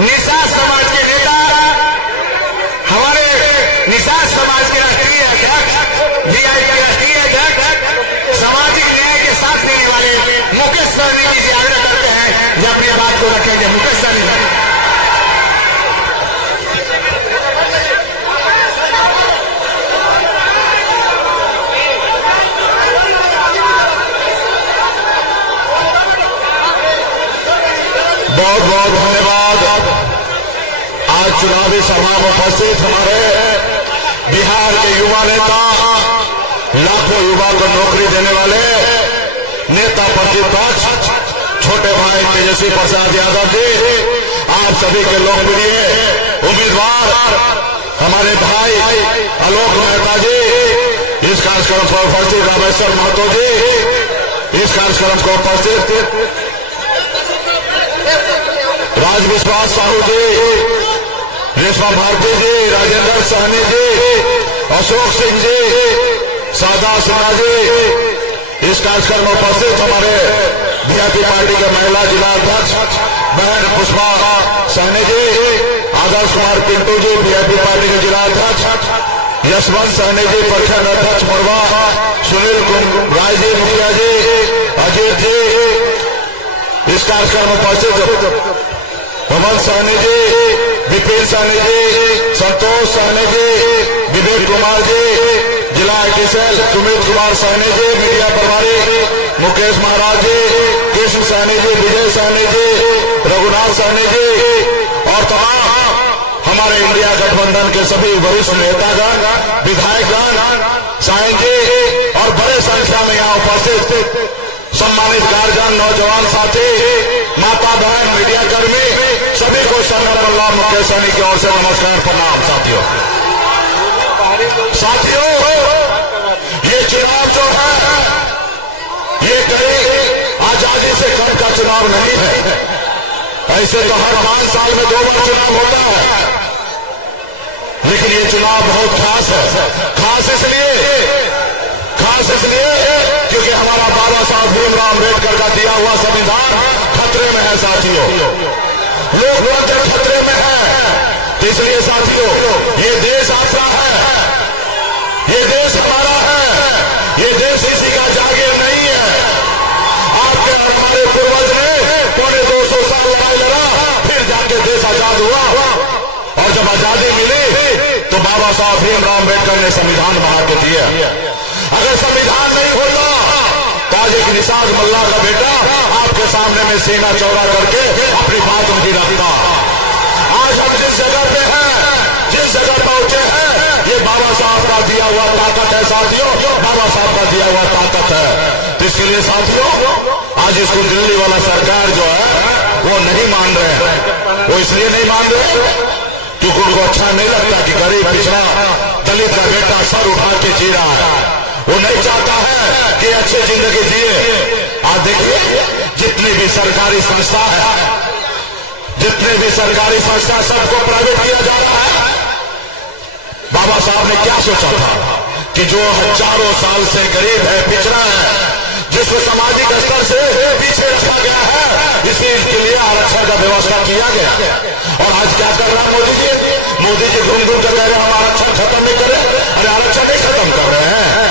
निषाद समाज के नेता, हमारे निषाद समाज के राष्ट्रीय अध्यक्ष, वीआईपी राष्ट्रीय अध्यक्ष, सामाजिक न्याय के साथ देने वाले मुकेश सहनी जी से आग्रह करते हैं जो अपनी बात को रखेंगे। मुकेश सहनी जी। बहुत बहुत धन्यवाद। आज चुनावी सभा में उपस्थित हमारे बिहार के युवा नेता, लाखों युवा को नौकरी देने वाले नेता प्रतिपक्ष छोटे भाई तेजस्वी प्रसाद यादव जी, आप सभी के लोकप्रिय उम्मीदवार हमारे भाई आलोक मेहता जी, इस कार्यक्रम को उपस्थित रामेश्वर महतो जी, इस कार्यक्रम को उपस्थित राज विश्वास साहू जी, रेशमा भारती जी, राजेंद्र सहनी जी, अशोक सिंह जी, सादा सिन्हा जी, इस कार्यक्रम में उपस्थित हमारे बीजेपी पार्टी के महिला जिला अध्यक्ष बहन पुष्पा सहनी जी, आदर्श कुमार पिंटू जी, बीजेपी पार्टी के जिला अध्यक्ष यशवंत सहनी जी, प्रखंड अध्यक्ष मुरवा, सुनील राय जी, मुखिया जी, अजीत जी, इस कार्यक्रम में उपस्थित हेमंत सहनी जी, विपिन सहनी जी, संतोष सहनी जी, विवेक कुमार जी, जिला IT cell Sumit Kumar Sahni ji, media प्रभारी मुकेश महाराज जी, कृष्ण सहनी जी, विजय सहनी जी, रघुनाथ सहनी जी और तमाम हमारे इंडिया गठबंधन के सभी वरिष्ठ नेतागण, विधायकगण, साईं जी और बड़े संख्या में यहाँ उपस्थित सम्मानित गार्जियन, नौजवान साथी, माता बहन, मीडिया कर्मी, सभी को सन्नत मुकेश सहनी की ओर से नमस्कार प्रणाम। साथियों ये चुनाव जो है ये कहीं आजादी से कम का चुनाव नहीं है। ऐसे तो हर 5 साल में 2 बार चुनाव होता है, लेकिन ये चुनाव बहुत खास है। खास इसलिए क्योंकि हमारा बाबा साहब भीमराव अम्बेडकर का दिया हुआ संविधान खतरे में है साथियों, लोकतंत्र खतरे में है। इसलिए साथियों ये देश आपका है, ये देश हमारा है, ये देश किसी का जागीर नहीं है। आपके और हमारे पूर्वज ने 250 साल लड़ा, फिर जाके देश आजाद हुआ और जब आजादी मिली तो बाबा साहब भीमराव अम्बेडकर ने संविधान बना के दिया। अगर संविधान नहीं होता तो आज एक निषाद मल्ला का बेटा आपके सामने में सीना चौड़ा करके अपनी बात नहीं रखता। आज हम जिस जगह पे हैं, जिस जगह पहुंचे हैं, ये बाबा साहब का दिया हुआ ताकत है साथियों, बाबा साहब का दिया हुआ ताकत है। तो इसके लिए साथियों आज इसको दिल्ली वाला सरकार जो है वो नहीं मान रहे हैं। वो इसलिए नहीं मान रहे क्योंकि उनको अच्छा नहीं लगता कि गरीब पिछड़ा दलित का बेटा सर उठा के जी रहा है। वो नहीं चाहता है कि अच्छी जिंदगी जिए। आज देखिए जितनी भी सरकारी संस्था है, जितने भी सरकारी संस्था सबको प्राइवेट किया जा रहा है। बाबा साहब ने क्या सोचा था कि जो हजारों साल से गरीब है, पिछड़ा है, जिसको सामाजिक स्तर से पीछे रखा गया है, इसके लिए आरक्षण का व्यवस्था किया गया। और आज क्या कर रहा है मोदी जी? मोदी जी घूम घूम कर कह रहे हम आरक्षण खत्म नहीं करें। अरे आरक्षण नहीं खत्म कर रहे हैं,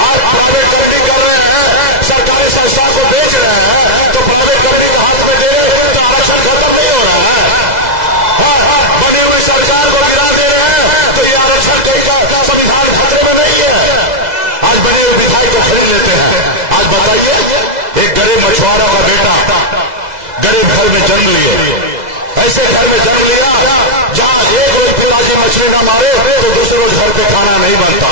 आप प्राइवेट कंपनी कर रहे हैं, सरकारी संस्था को बेच रहे हैं, तो प्राइवेट कंपनी के हाथ में दे रहे हैं तो आरक्षण खत्म नहीं हो रहा है। बनी हुई सरकार को गिरा दे रहे हैं तो ये आरक्षण कहीं का संविधान खतरे में नहीं है। आज बने हुए विधायक को खरीद लेते हैं। आज बताइए एक गरीब मछुआरा का बेटा गरीब घर में जन्म लिए, ऐसे घर में जन्म लिया जहां एक रोज पिताजी मछली न मारे तो दूसरे रोज घर पे खाना नहीं बनता।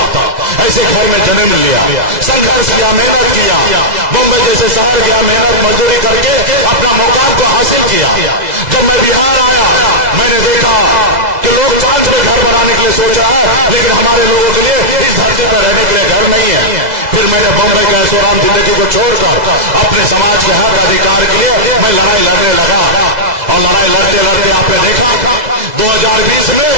ऐसे घर में जन्म लिया, संघर्ष किया, मेहनत किया, मुंबई जैसे शहर गया, मेहनत मजदूरी करके अपना मुकाम को हासिल किया। जब मैं बिहार आया मैंने देखा कि लोग चांद में घर बनाने के लिए सोचा है, लेकिन हमारे लोगों के लिए इस धरती पर रहने के लिए घर नहीं है। फिर मैंने बम्बई के ऐशोराम जिंदगी को छोड़कर अपने समाज के हक अधिकार के लिए मैं लड़ाई लड़ने लगा। और लड़ाई लड़ते लड़ते आपने देखा 2020 में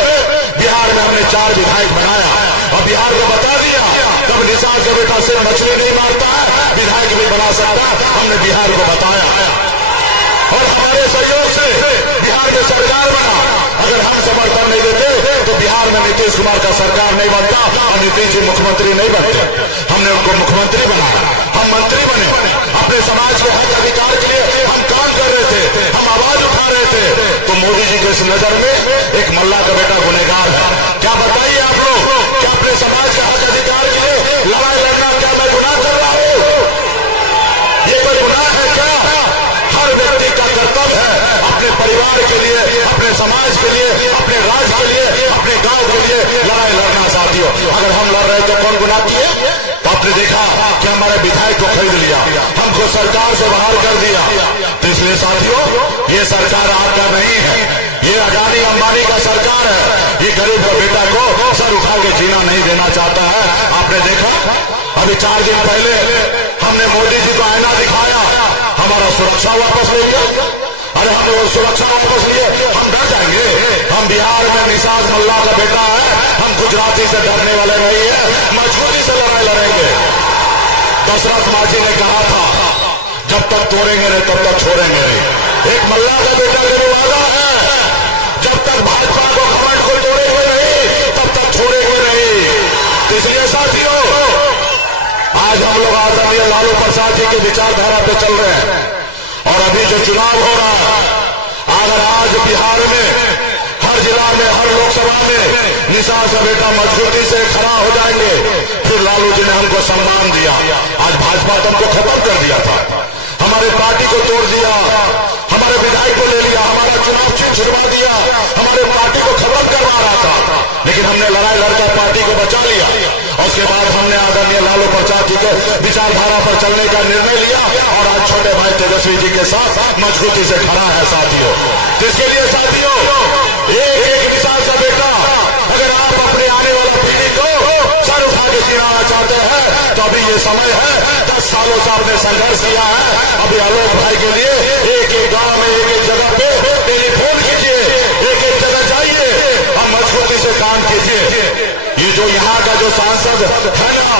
बिहार में हमने 4 विधायक बनाया और बिहार को बता दिया तब निषाद का बेटा सिर्फ मछली नहीं मारता है, विधायक भी बना सकता है। हमने बिहार को बताया और हमारे सहयोग से बिहार की सरकार बना। बिहार में नीतीश कुमार का सरकार नहीं बनता और नीतीश जी मुख्यमंत्री नहीं बनते। हमने उनको मुख्यमंत्री बनाया, हम मंत्री बने, अपने समाज के हक अधिकार के लिए हम काम कर रहे थे, हम आवाज उठा रहे थे। तो मोदी जी की इस नजर में एक मल्ला का बेटा गुनहगार है। क्या बताइए आप लोग कि अपने समाज के हक अधिकार के लिए लड़ाई लड़ना क्या मैं गुनाह कर रहा हूं? ये कोई गुनाह है क्या? हर व्यक्ति का कर्तव्य है अपने परिवार के लिए, अपने समाज के लिए, अपने राज्य के लिए, अपने गांव के लिए लड़ाई लड़ना। साथियों, अगर हम लड़ रहे तो कौन गुनाह किए? तो आपने देखा कि हमारे विधायक को खरीद लिया, हमको सरकार से बाहर कर दिया। तो इसलिए साथियों, ये सरकार आपका नहीं है, ये अडानी अंबानी का सरकार है। ये गरीब का बेटा को सर उठा के जीना नहीं देना चाहता है। आपने देखा अभी 4 दिन पहले हमने मोदी जी को आईना दिखाया, हमारा सुरक्षा वापस ले लिया। अरे हमने वो सुरक्षा वापस लिए, हम डर जाएंगे? हम बिहार में निषाद मल्ला का बेटा है, हम गुजराती से डरने वाले नहीं है, मजबूती से लड़ाई लड़ेंगे। दशरथ मांझी ने कहा था जब तक तोड़ेंगे नहीं तब तक छोड़ेंगे नहीं। एक मल्ला का बेटा का वादा है, जब तक भाजपा को घमंड को तोड़ेंगे नहीं तब तक छोड़ेंगे नहीं। इसलिए साथियों, आज हम लोग आदरणीय लालू प्रसाद जी की विचारधारा पे चल रहे हैं। और अभी जो चुनाव हो रहा है, अगर आज बिहार में हर जिला में, हर लोकसभा में निषाद का बेटा मजबूती से खड़ा हो जाएंगे, फिर लालू जी ने हमको सम्मान दिया। आज भाजपा तो हमको खत्म कर दिया था, हमारे पार्टी को तोड़ दिया, हमारे विधायक को ले लिया, हमारा चुनाव चिन्ह छुड़वा दिया, हमारे पार्टी को खत्म करवा रहा था। लेकिन हमने लड़ाई लड़कर पार्टी को बचा लिया। और उसके बाद हमने आदरणीय लालू प्रसाद जी के विचारधारा पर चलने का निर्णय लिया और आज छोटे भाई तेजस्वी जी के साथ मजबूती से खड़ा है। साथियों, जिसके लिए साथियों एक निषाद का बेटा, अगर आप अपने आने वाला पीढ़ी को सर उठा के जिलाना चाहते हैं तो अभी ये समय है। 10 सालों से आपने संघर्ष किया है, अभी आलोक भाई के लिए एक एक गांव में, एक एक जगह पे टेलीफोन कीजिए, एक एक जगह जाइए और मजबूती से काम कीजिए। ये जो यहाँ का जो सांसद है ना,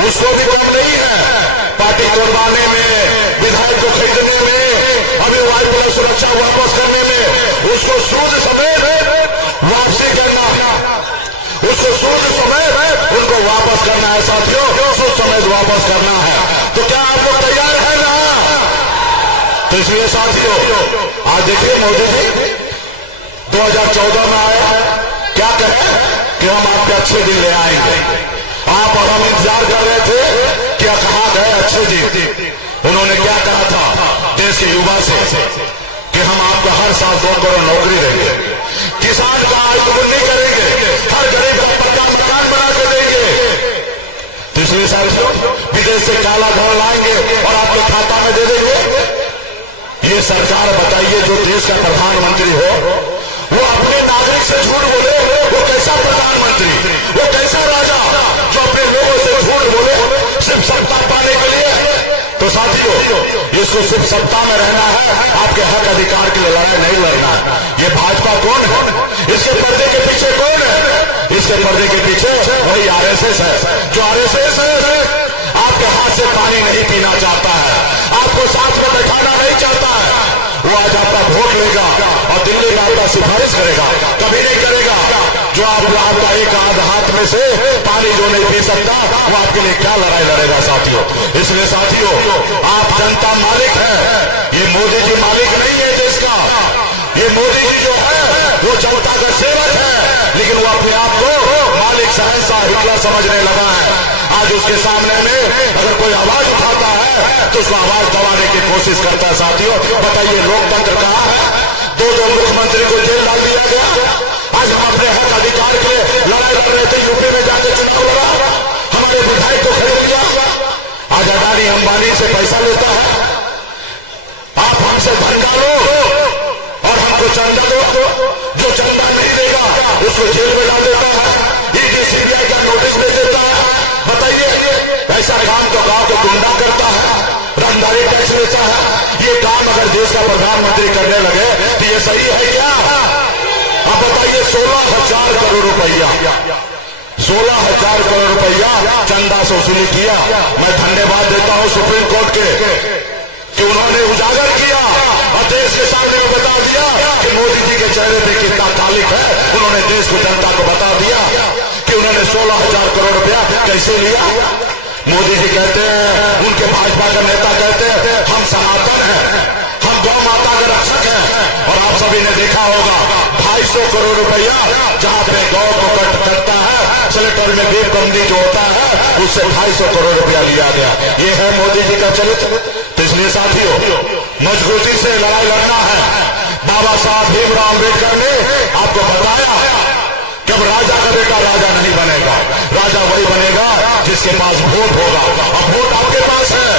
उसको भी कम नहीं है पार्टी तोड़वाने में, विधायक को खरीदने में, अभी वायु सुरक्षा वापस करने में, उसको सूद समेत वापसी करना, उसको सूद समेत उनको वापस करना है। साथियों, सूद समेत वापस करना है। तो क्या आप लोग तैयार है ना? तो इसलिए साथियों, आज देखिए मोदी जी 2014 में आए, क्या कहे कि हम आपके अच्छे दिन ले आएंगे। आप और हम इंतजार कर रहे थे क्या कहा गए अच्छे दिन। उन्होंने क्या कहा था देश के युवा से कि हम आपको हर साल 2 करोड़ नौकरी देंगे, किसान का आय दोगुनी करेंगे, हर गरीब का पक्का मकान बना के देंगे। तो इसलिए साथियों, विदेश से काला धन लाएंगे और आपके खाता में दे देंगे। ये सरकार बताइए, जो देश का प्रधानमंत्री हो वो अपने नागरिक से झूठ बोले, वो कैसा प्रधानमंत्री, वो कैसा राजा जो अपने लोगों से झूठ बोले सिर्फ सत्ता पाने के लिए। तो साथियों, इसको सिर्फ सत्ता में रहना है, आपके हक अधिकार के लिए लड़ाई नहीं लड़ना है। ये भाजपा कौन है? इसके पर्दे के पीछे कौन है? इसके पर्दे के पीछे वही आरएसएस है। जो आरएसएस है आपके हाथ से पानी नहीं पीना चाहता है, आपको साथ में बैठाना नहीं चाहता है। वो आज आपका वोट लेगा और दिल्ली में आपका सिफारिश करेगा, कभी नहीं करेगा। जो आपका एक आध हाथ में से पानी जो नहीं पी सकता, वो आपके लिए क्या लड़ाई लड़ेगा। साथियों, इसलिए साथियों, आप जनता मालिक है, ये मोदी जी मालिक नहीं है देश का। ये मोदी जी जो है वो जनता का सेवक है, लेकिन वो अपने आप को मालिक सहसा हिटलर समझने लगा है। आज उसके सामने में अगर कोई आवाज उठाता है तो उसको आवाज दबाने की कोशिश करता है। साथियों, बताइए लोकतंत्र कहाँ है? 2 मुख्यमंत्री को जेल डाल दिया गया। आज हम अपने हक अधिकार के लड़ाई लड़ रहे थे, यूपी में जाके चुनाव लड़ा, हमने विधायक को खरीद लिया। आज अडानी अंबानी से पैसा लेता है, आप हमसे धन डालो और हमको चंदा दो, जो चंदा नहीं देगा उसको जेल में डाल देता है, ईडी सीबीआई का नोटिस दे देता है। बताइए, ऐसा काम तो गांव को गुंडा करता है, रंगदारी टैक्स लेता है। ये काम अगर देश का प्रधानमंत्री करने लगे तो ये सही है क्या? अब बताइए, 16,000 करोड़ रुपया 16,000 करोड़ रुपया चंदा से वसूली किया। मैं धन्यवाद देता हूं सुप्रीम कोर्ट के कि उन्होंने उजागर किया और देश के सामने बता दिया कि मोदी जी के चेहरे पे कितना कालिक है। उन्होंने देश को, जनता को कैसे लिया? मोदी जी कहते हैं, उनके भाजपा का नेता कहते हैं, हम सनातन हैं, हम गौ माता के रक्षक हैं। और आप सभी ने देखा होगा 250 करोड़ रुपया जहां पे गौ को कटता है, सेलेक्टर में देवबंदी जो होता है, उससे 250 करोड़ रुपया लिया गया। ये है मोदी जी का चरित्र। तो इसलिए साथियों, मजबूती से लड़ाई लड़ना है। बाबा साहब भीमराव अम्बेडकर ने आपको बताया, जब राजा का बेटा राजा नहीं बनेगा, राजा वही बनेगा जिसके पास वोट होगा। अब वोट आपके पास है,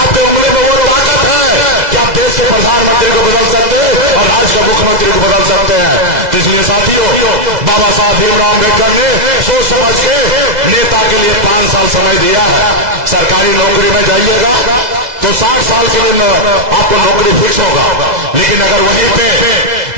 आपके उंगली में वो ताकत है कि आप देश के प्रधानमंत्री को बदल सकते हैं और राज्य के मुख्यमंत्री को बदल सकते हैं। तो इसलिए साथियों, बाबा साहब भीमराव अम्बेडकर ने सोच समझ के नेता के लिए 5 साल समय दिया है। सरकारी नौकरी में जाइएगा तो 60 साल के लिए आपको नौकरी फिक्स होगा, लेकिन अगर वहीं पे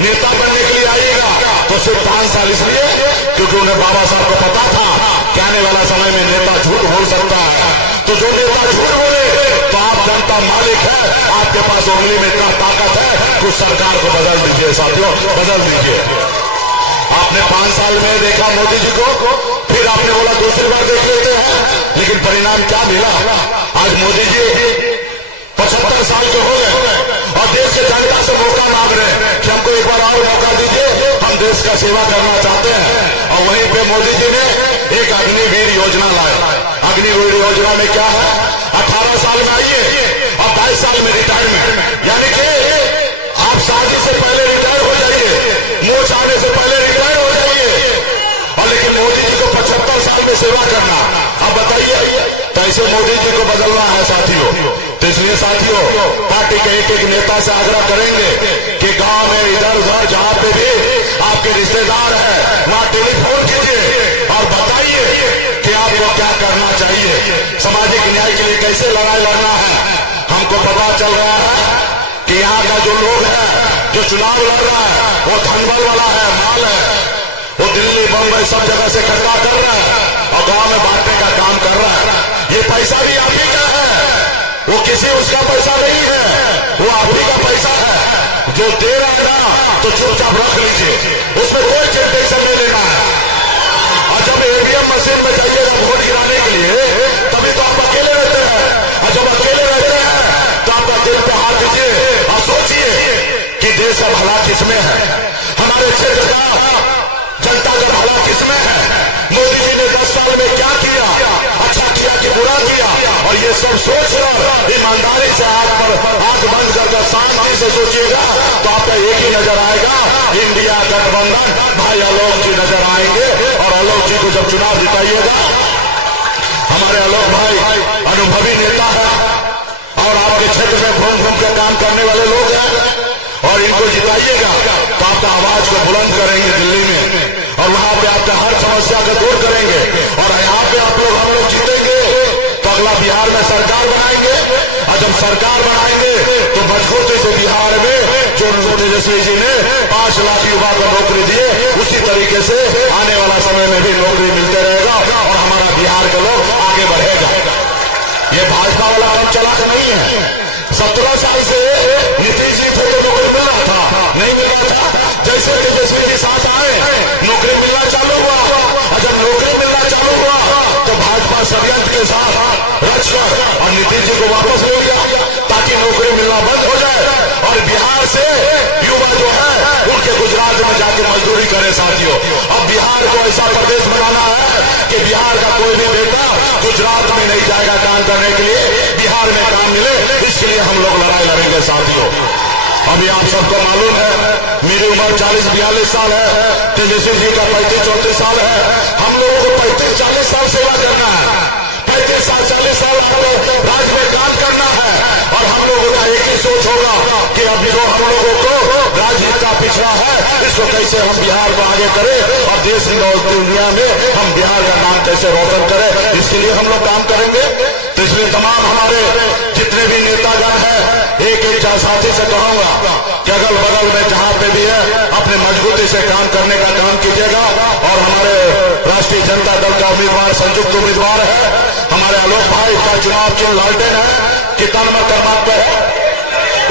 नेता बनने के लिए आइएगा तो सिर्फ 5 साल इसलिए क्योंकि उन्हें बाबा साहब को पता था कि आने वाला समय में नेता झूठ बोल सकता है। तो जो नेता झूठ बोले तो आप जनता मालिक है, आपके पास उंगली में इतना ताकत है कि उस सरकार को बदल दीजिए। साथियों, बदल दीजिए। आपने 5 साल में देखा मोदी जी को, फिर आपने बोला दूसरी बार देख लेते हैं, लेकिन परिणाम क्या मिला? आज मोदी जी 75 साल के हो गए और देश की जनता से मौका मांग रहे हैं कि हमको एक बार और मौका दीजिए, हम देश का सेवा करना चाहते हैं। और वहीं पे मोदी जी ने एक अग्निवीर योजना लाया। अग्निवीर योजना में क्या है? 18 साल में आइए और 22 साल में रिटायरमेंट, यानी कि आप शादी से पहले रिटायर हो जाइए, मोच आने से पहले रिटायर हो जाइए। और लेकिन मोदी जी को 75 साल में सेवा करना, अब बताइए, तो ऐसे मोदी जी को बदलना है साथियों। तो इसलिए साथियों, पार्टी के एक एक नेता से आग्रह करेंगे कि गांव में इधर उधर जहां पे भी आपके रिश्तेदार हैं, वहां टेलीफोन कीजिए और बताइए कि आपको क्या करना चाहिए, सामाजिक न्याय के लिए कैसे लड़ाई लड़ना है। हमको पता चल रहा है कि यहाँ का जो लोग है, जो चुनाव लड़ रहा है, वो धनबल वाला है, माल है, वो दिल्ली बम्बई सब जगह से इकट्ठा कर रहा है और गांव में बांटने का काम कर रहा है। ये पैसा भी आप ही का है, वो किसी उसका पैसा नहीं है, वो आप ही का पैसा है। जो दे रहा है तो चुपचाप रख लीजिए, उसमें कोई टेंशन नहीं लेना है। और जब ईवीएम मशीन में जाइएगा वोट गिराने के लिए, तभी तो आप अकेले रहते हैं। और जब अकेले रहते हैं तो आप दिल पे हाथ दीजिए और सोचिए कि देश का भला किसमें है, हमारे क्षेत्र का जनता का भला किसमें है। मोदी जी ने 10 साल में क्या किया, अच्छा किया कि बुरा किया, और ये सब सोचकर ईमानदारी से आंख बंद करके शांति से सोचिएगा तो आपका एक ही नजर आएगा, इंडिया गठबंधन। भाई आलोक जी नजर आएंगे और आलोक जी को जब चुनाव जिताइएगा, हमारे आलोक भाई अनुभवी नेता है और आपके क्षेत्र में घूम घूम के काम करने वाले लोग हैं, और इनको जिताइएगा तो आपका आवाज को बुलंद करेंगे दिल्ली में, और वहां पे आपका हर समस्या को दूर करेंगे। और यहाँ पे हम लोग जीतेंगे तो अगला बिहार में सरकार बनाएंगे, और जब सरकार बनाएंगे तो मजबूती से बिहार में जो तेजस्वी जी ने 5 लाख युवा को नौकरी दिए, उसी तरीके से आने वाला समय में भी नौकरी मिलते रहेगा और हमारा बिहार के लोग आगे बढ़ेगा। ये भाजपा वाला काम चला नहीं है। 17 साल से नीतीश जी थे तो नौकरी मिल रहा था, नहीं मिल रहा था। जैसे तेजस्वी के साथ आए, नौकरी मिलना चालू हुआ, और जब नौकरी मिलना चालू हुआ तो भाजपा षड्यंत्र के साथ रचकर और नीतीश जी को वापस ले लिया ताकि नौकरी मिलना बंद हो जाए और बिहार से युवा जो है उनके गुजरात में जाके मजदूरी करे। साथियों, अब बिहार को ऐसा प्रदेश बनाना है कि बिहार का कोई भी बेटा गुजरात में नहीं जाएगा काम करने के लिए, बिहार में काम मिले, इसके लिए हम लोग लड़ाई लड़ेंगे। साथियों, अभी आप सबको मालूम है मेरी उम्र 40-42 साल है, तेजस्वी जी का 35-34 साल है। हम लोगों को 35-40 साल सेवा करना है, 35 साल 40 साल राज्य में काम करना है, और हम लोगों का एक ही सोच होगा कि अभी जो हम लोगों को राज्य इतना पिछड़ा है, इसको कैसे हम बिहार को आगे करें और देश और दुनिया में हम बिहार का नाम कैसे रोशन करें, इसके लिए हम लोग काम करेंगे। तो इसलिए तमाम हमारे जितने भी नेतागण हैं, एक एक साथी से कहूंगा कि अगल बगल में जहां पे भी है अपने मजबूती से काम करने का काम कीजिएगा। और हमारे राष्ट्रीय जनता दल का उम्मीदवार संयुक्त उम्मीदवार है, हमारे आलोक भाई का चुनाव चिन्ह लालटेन है। कितना नंबर क्रमांक पे है?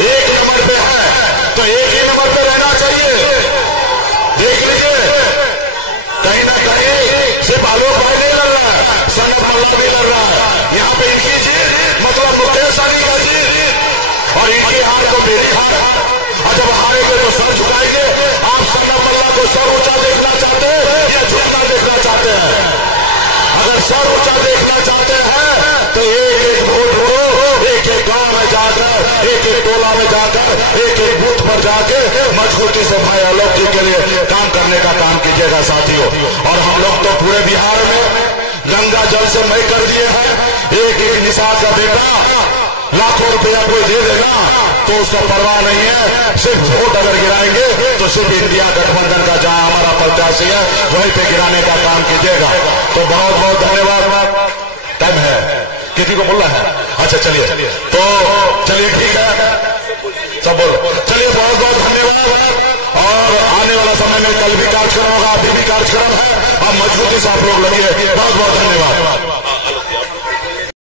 1 नंबर पे है, तो 1 ही नंबर पे रहना चाहिए। देख लीजिए, कहीं ना कहीं सिर्फ आलोक भाई नहीं लड़ रहा है, और इनकी हार तो मेरी हार। और जब हारेंगे तो सर झुकाएंगे। आप सनम अल्लाह को सर ऊंचा देखना चाहते हैं या झुकना देखना चाहते हैं? अगर सर ऊंचा देखना चाहते हैं तो एक एक वोट को एक एक गांव में जाकर, एक एक टोला में जाकर, एक एक बूथ पर जाके मजबूती से भाई आलोक जी के लिए काम करने का काम कीजिएगा साथियों। और हम लोग तो पूरे बिहार में गंगा जल से मई कर दिए हैं। एक एक निसार का बेटा लाखों रुपया कोई दे देगा तो उसका परवाह नहीं है। सिर्फ वोट अगर गिराएंगे तो सिर्फ इंडिया गठबंधन का जहां हमारा प्रत्याशी है वहीं पे गिराने का काम कीजिएगा। तो बहुत बहुत धन्यवाद। टाइम है, किसी को बोलना है? अच्छा चलिए, तो चलिए ठीक है, सब बोलो। चलिए बहुत बहुत धन्यवाद। और आने वाला समय में कल भी कार्यक्रम होगा, अभी भी कार्यक्रम है। अब मजबूती से आप लोग लगिए। बहुत बहुत